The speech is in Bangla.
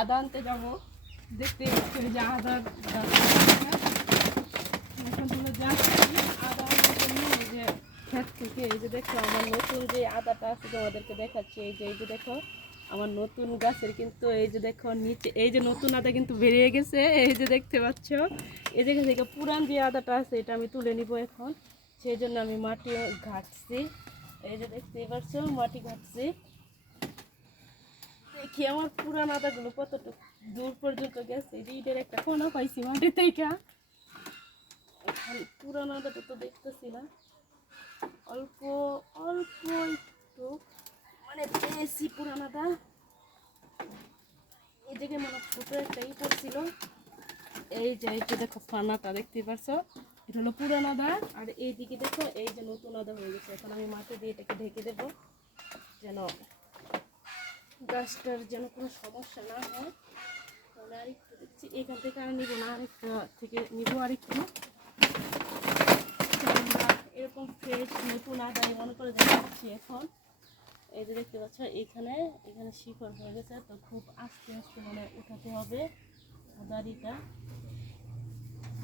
আদা আনতে যাবো, দেখতে পাচ্ছি যে আদার এখন হলো যাচ্ছি আদা আনার জন্য। এই যে ক্ষেত থেকে এই যে দেখো আমার নতুন যে আদাটা আছে তোমাদেরকে দেখাচ্ছি। এই যে দেখো আমার নতুন গাছের কিন্তু এই যে দেখো নিচে এই যে নতুন আদা কিন্তু বেরিয়ে গেছে, এই যে দেখতে পাচ্ছ। এই জায়গা থেকে পুরান যে আদাটা আছে এটা আমি তুলে নিব এখন, সেই জন্য আমি মাটি ঘাটছি। এই যে দেখতেই পাচ্ছ মাটি ঘাটছি। দেখি আমার পুরান আদাগুলো কতটুকু দূর পর্যন্ত গেছে। ইটের একটা কোনা পাইছি মাটি থেকে। পুরান আদাটা তো দেখতেছি না, অল্প অল্প একটু মানে বেশি পুরান আদা। এই জায়গায় মনে ছোট একটা ই পড়ছিল। এই যে দেখো ফানাটা দেখতে পারছো, এটা হলো পুরান আদা। আর এইদিকে দেখো এই যে নতুন আদা হয়ে গেছে। এখন আমি মাটি দিয়ে এটাকে ঢেকে দেবো যেন গাছটার যেন কোনো সমস্যা না হয়। তাহলে আরেকটু দেখছি এখান থেকে আর নিবো না, আরেকটা থেকে নিবো আরেকটু। এরকম ফ্রেশ নতুন আদায় মনে করে দেখাচ্ছি এখন। এই যে দেখতে পাচ্ছ এখানে শিকড় হয়ে গেছে, তো খুব আস্তে আস্তে মানে উঠাতে হবে দাড়িটা।